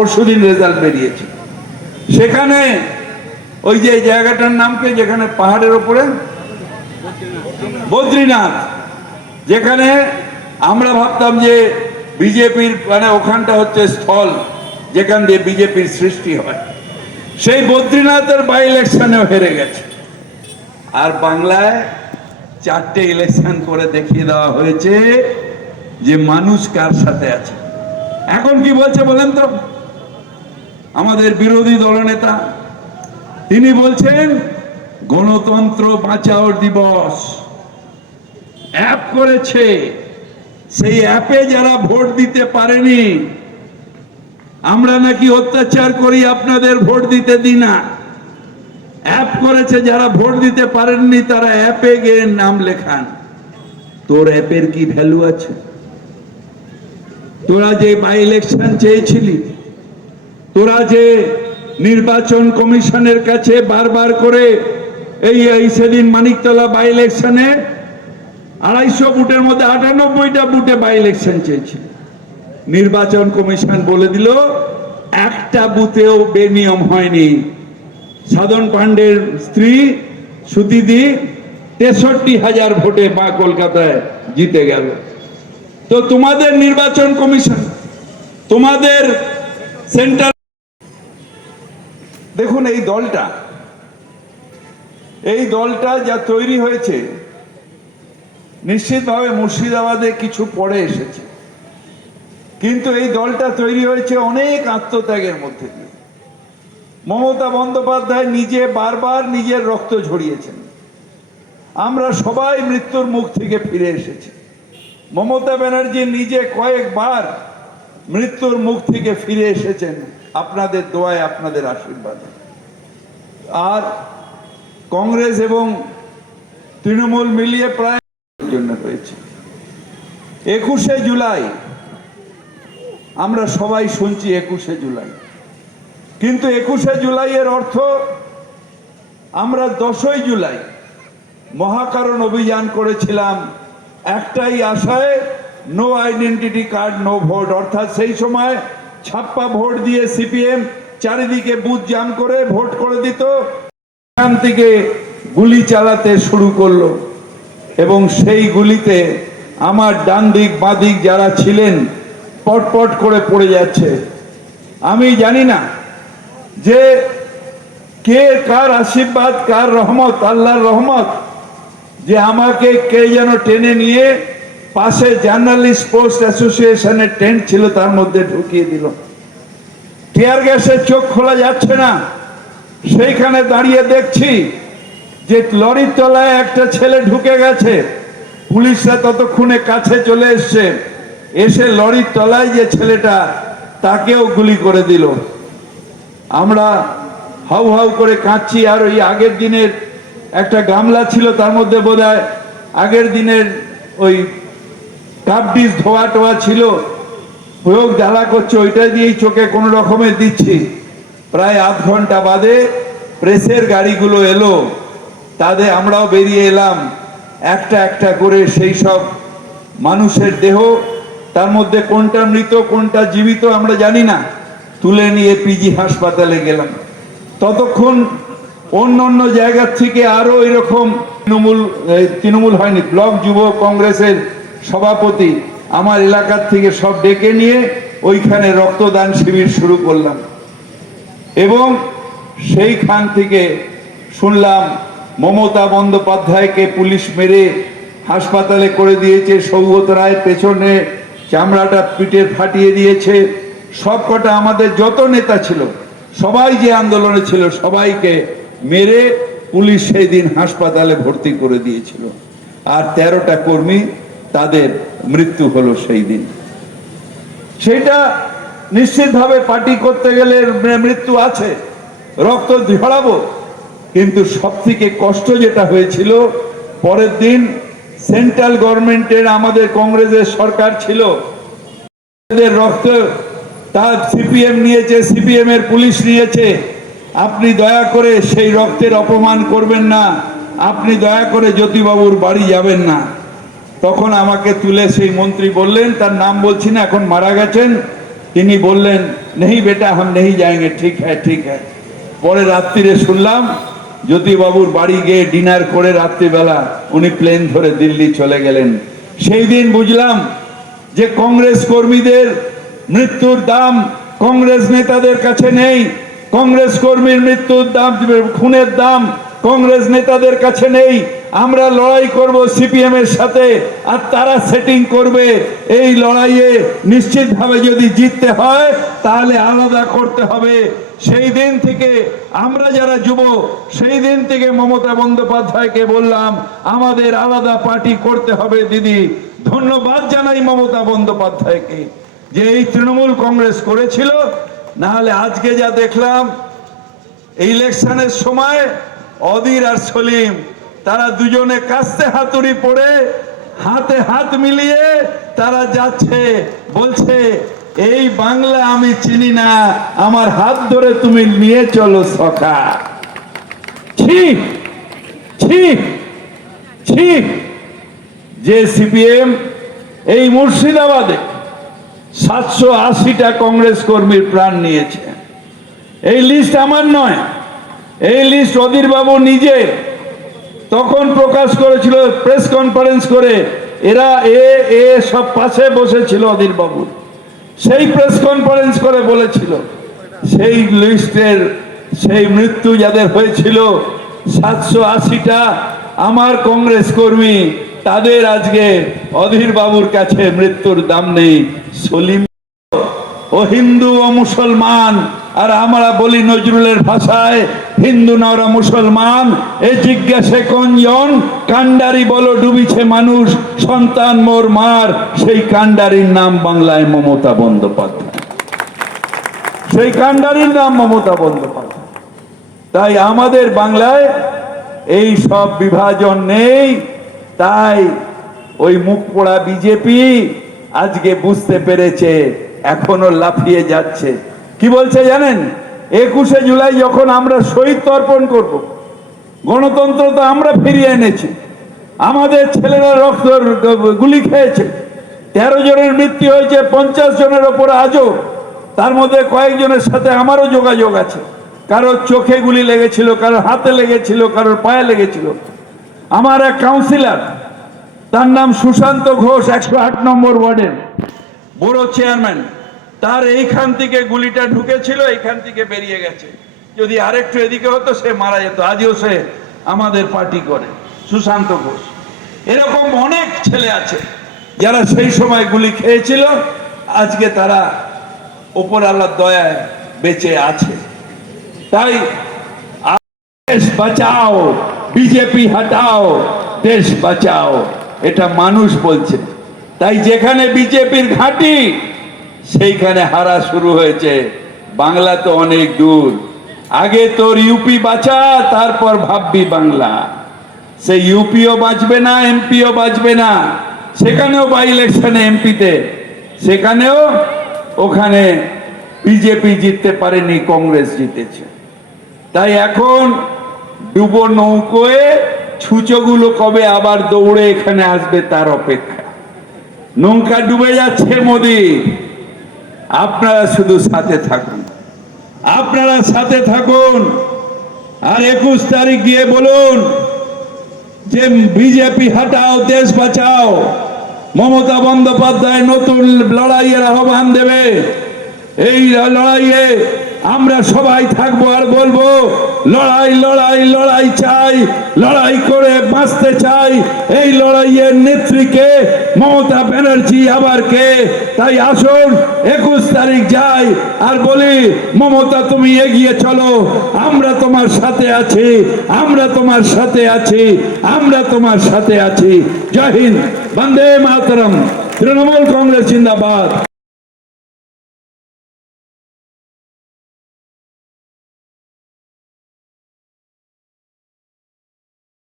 পরশুদিন রেজাল্ট বেরিয়েছে। সেখানে ওই যে জায়গাটার নাম কি, যেখানে পাহাড়ের ওপরে? বদ্রীনাথ। যেখানে আমরা ভাবতাম যে বিজেপির মানে ওখানটা হচ্ছে স্থল, যেখান দিয়ে বিজেপির সৃষ্টি হয়। সেই বদ্রীনাথের বাই ইলেকশনেও হেরে গেছে। আর বাংলায় চারটে ইলেকশন করে দেখিয়ে দেওয়া হয়েছে যে মানুষ কার সাথে আছে। এখন কি বলছে বলেন তো? আমাদের বিরোধী দলনেতা তিনি বলছেন, গণতন্ত্র বাঁচাও দিবস। অ্যাপ করেছে। সেই অ্যাপে যারা ভোট দিতে পারেনি, আমরা নাকি অত্যাচার করি, আপনাদের ভোট দিতে দিই না। অ্যাপ করেছে, যারা ভোট দিতে পারেননি, তারা অ্যাপে গিয়ে নাম লেখান। তোর অ্যাপের কি ভ্যালু আছে? তোরা যে বাই ইলেকশন চেয়েছিলি তোরা যে নির্বাচন কমিশনের কাছে বারবার করে এই এই সেদিন মানিকতলা বাই ইলেকশনে আড়াইশো বুটের মধ্যে আটানব্বইটা বুটে বাই ইলেকশন চেয়েছিল। নির্বাচন কমিশন বলে দিল, একটা বুথেও বেনিয়ম হয়নি। সাধন পাণ্ডের স্ত্রী সুতিদি তেষট্টি হাজার ভোটে বা কলকাতায় জিতে গেল। তো তোমাদের নির্বাচন কমিশন, তোমাদের সেন্টার দেখুন এই দলটা। এই দলটা যা তৈরি হয়েছে, নিশ্চিতভাবে মুর্শিদাবাদে কিছু পরে এসেছে। কিন্তু এই দলটা তৈরি হয়েছে অনেক আত্মত্যাগের মধ্যে দিয়ে। মমতা বন্দ্যোপাধ্যায় নিজে বারবার নিজের রক্ত ঝরিয়েছেন। আমরা সবাই মৃত্যুর মুখ থেকে ফিরে এসেছি। মমতা ব্যানার্জি নিজে কয়েকবার মৃত্যুর মুখ থেকে ফিরে এসেছেন। আপনাদের দোয়ায় আপনাদের আশীর্বাদে। আর কংগ্রেস এবং তৃণমূল মিলিয়ে প্রায় জন্য রয়েছে। একুশে জুলাই, আমরা সবাই শুনছি একুশে জুলাই। কিন্তু একুশে জুলাইয়ের অর্থ আমরা দশই জুলাই মহাকারণ অভিযান করেছিলাম। একটাই আশায় no identity card no vote অর্থাৎ সেই সময় ছাপ্পা ভোট দিয়ে সিপিএম চারিদিকে বুথ জাম করে ভোট করে দিত। এখান থেকে গুলি চালাতে শুরু করল এবং সেই গুলিতে আমার ডান দিক, বাঁ দিক যারা ছিলেন পটপট করে পড়ে যাচ্ছে। আমি জানি না যে কে কার আশীর্বাদ, কার রহমত, আল্লাহর রহমত, যে আমাকে কে যেন টেনে নিয়ে পাশে জার্নালিস্ট পোস্ট অ্যাসোসিয়েশনের টেন্ট ছিল, তার মধ্যে ঢুকিয়ে দিল। টিয়ার গ্যাসের চোখ খোলা যাচ্ছে না। সেইখানে দাঁড়িয়ে দেখছি যে লরির তলায় একটা ছেলে ঢুকে গেছে। পুলিশরা ততক্ষণে কাছে চলে এসছে। এসে লরির তলায় যে ছেলেটা, তাকেও গুলি করে দিল। আমরা হাউ হাউ করে কাঁদছি, আর ওই আগের দিনের একটা গামলা ছিল, তার মধ্যে বোধ আগের দিনের ওই ডিস ধোয়া টোয়া ছিল। প্রয়োগ জ্বালা করছে ওইটা দিয়েই চোখে কোনো রকমের দিচ্ছি। প্রায় আধ ঘণ্টা বাদে প্রেসের গাড়িগুলো এলো। তাদের আমরাও বেরিয়ে এলাম। একটা একটা করে সেই সব মানুষের দেহ, তার মধ্যে কোনটা মৃত, কোনটা জীবিত আমরা জানি না। তুলে নিয়ে পিজি হাসপাতালে গেলাম। ততক্ষণ অন্য অন্য জায়গার থেকে আরও এরকম তৃণমূল তৃণমূল হয়নি, ব্লক যুব কংগ্রেসের সভাপতি, আমার এলাকার থেকে সব ডেকে নিয়ে ওইখানে রক্তদান শিবির শুরু করলাম। এবং সেইখান থেকে শুনলাম, মমতা বন্দ্যোপাধ্যায়কে পুলিশ মেরে হাসপাতালে করে দিয়েছে, সৌগত রায় পেছনে চামড়াটা পিঠে ফাটিয়ে দিয়েছে। সব কটা আমাদের যত নেতা ছিল, সবাই যে আন্দোলনে ছিল, সবাইকে মেরে পুলিশ সেই দিন হাসপাতালে ভর্তি করে দিয়েছিল। আর তেরোটা কর্মী তাদের মৃত্যু হলো সেই দিন। সেটা নিশ্চিতভাবে পার্টি করতে গেলে মৃত্যু আছে, রক্ত ঝরাবো, কিন্তু সব থেকে কষ্ট যেটা হয়েছিল, পরের দিন সেন্ট্রাল গভর্নমেন্টের আমাদের কংগ্রেসের সরকার ছিল। রক্ত তার সিপিএম নিয়েছে সিপিএম এর পুলিশ নিয়েছে, আপনি দয়া করে সেই রক্তের অপমান করবেন না, আপনি দয়া করে জ্যোতিবাবুর বাড়ি যাবেন না। তখন আমাকে তুলে সেই মন্ত্রী বললেন, তার নাম বলছি না, এখন মারা গেছেন। তিনি বললেন, নেই বেটা হাম নেই যায়গে ঠিক হ্যাঁ ঠিক হ্যাঁ পরে রাত্রিরে শুনলাম, জ্যোতিবাবুর বাড়ি গিয়ে ডিনার করে রাত্রিবেলা উনি প্লেন ধরে দিল্লি চলে গেলেন। সেই দিন বুঝলাম যে কংগ্রেস কর্মীদের মৃত্যুর দাম কংগ্রেস নেতাদের কাছে নেই। কংগ্রেস কর্মীর মৃত্যুর দাম, খুনের দাম কংগ্রেস নেতাদের কাছে নেই। আমরা লড়াই করব সিপিএম এর সাথে, আর তারা সেটিং করবে। এই লড়াইয়ে নিশ্চিতভাবে যদি জিততে হয়, তাহলে আলাদা করতে হবে। সেই দিন থেকে আমরা যারা যুব, সেই দিন থেকে মমতা বন্দ্যোপাধ্যায়কে বললাম, আমাদের আলাদা পার্টি করতে হবে দিদি। ধন্যবাদ জানাই মমতা বন্দ্যোপাধ্যায়কে। যে এই তৃণমূল কংগ্রেস করেছিল না হলে আজকে যা দেখলাম, ইলেকশনের সময় অদির আর সলিম, তারা দুজনে কাস্তে হাতুড়ি পড়ে, হাতে হাত মিলিয়ে তারা যাচ্ছে, বলছে, এই বাংলা আমি চিনি না, আমার হাত ধরে তুমি নিয়ে চলো সখা। যে সিপিএম এই মুর্শিদাবাদে সাতশো আশিটা কংগ্রেস কর্মীর প্রাণ নিয়েছে। এই লিস্ট আমার নয়। এই লিস্ট অধীর বাবু নিজে তখন প্রকাশ করেছিল প্রেস কনফারেন্স করে। এরা এ এ সব পাশে বসেছিল অধীর বাবু সেই প্রেস কনফারেন্স করে বলেছিল, সেই লিস্টের সেই মৃত্যু যাদের হয়েছিল, সাতশো আশিটা আমার কংগ্রেস কর্মী, তাদের আজকে অধীর বাবুর কাছে মৃত্যুর দাম নেই। সলিম ও হিন্দু ও মুসলমান, আর আমরা বলি নজরুলের ভাষায়, হিন্দু না ওরা মুসলমান, এ জিজ্ঞাসে কোনজন কান্ডারি বলো, ডুবিছে মানুষ, সন্তান মোর মার, সেই কান্ডারির নাম বাংলায় মমতা বন্দ্যোপাধ্যায়। সেই কান্ডারির নাম মমতা বন্দ্যোপাধ্যায়। তাই আমাদের বাংলায় এই সব বিভাজন নেই, তাই ওই মুখ পোড়া বিজেপি আজকে বুঝতে পেরেছে এখনও লাফিয়ে যাচ্ছে। কি বলছে জানেন? একুশে জুলাই যখন আমরা শহীদ তর্পণ করব, গণতন্ত্র তো আমরা ফিরিয়ে এনেছি। আমাদের ছেলেরা রক্ত, গুলি খেয়েছে। তেরো জনের মৃত্যু হয়েছে, পঞ্চাশ জনের ওপর আজও। তার মধ্যে কয়েকজনের সাথে আমারও যোগাযোগ আছে। কারোর চোখে গুলি লেগেছিল, কারোর হাতে লেগেছিল, কারোর পায়ে লেগেছিল। আমার এক কাউন্সিলর তার নাম সুশান্ত ঘোষ, একশো আট নম্বর ওয়ার্ডের। বড় চেয়ারম্যান, তার এইখান থেকে গুলিটা ঢুকেছিল, এইখান থেকে বেরিয়ে গেছে। যদি আরেকটু এদিকে হতো, সে মারা যেত। আজও সে আমাদের পার্টি করে। সুশান্ত ঘোষ। এরকম অনেক ছেলে আছে, যারা সেই সময় গুলি খেয়েছিল, আজকে তারা ওপর আল্লাহর দয়ায় বেঁচে আছে। তাই দেশ বাঁচাও, বিজেপি হটাও, দেশ বাঁচাও, এটা মানুষ বলছে। তাই যেখানে বিজেপির ঘাঁটি, সেইখানে হারা শুরু হয়েছে। বাংলা তো অনেক দূর। আগে তোর ইউপি বাঁচা, তারপর ভাববি বাংলা। সেই ইউপিও বাঁচবে না এমপিও বাঁচবে না। সেখানেও বাই ইলেকশনে এমপিতে সেখানেও ওখানে বিজেপি জিততে পারেনি, কংগ্রেস জিতেছে। তাই এখন ডুবো নৌকোয় ছুচোগুলো কবে আবার দৌড়ে এখানে আসবে তার অপেক্ষা। নৌকা ডুবে যাচ্ছে মোদি। আপনারা শুধু সাথে থাকুন। আপনারা সাথে থাকুন। আর একুশ তারিখ গিয়ে বলুন যে বিজেপি হাটাও, দেশ বাঁচাও। মমতা বন্দ্যোপাধ্যায় নতুন লড়াইয়ের আহ্বান দেবে। এই লড়াইয়ে আমরা সবাই থাকব আর বলব, লড়াই লড়াই লড়াই চাই, লড়াই করে বাঁচতে চাই। এই লড়াইয়ের নেত্রীকে, মমতা ব্যানার্জি আবার কে? তাই আসুন, একুশ তারিখ যাই আর বলি, মমতা তুমি এগিয়ে চলো, আমরা তোমার সাথে আছি, আমরা তোমার সাথে আছি, আমরা তোমার সাথে আছি। জয় হিন্দ, বন্দে মাতরম, তৃণমূল কংগ্রেস জিন্দাবাদ।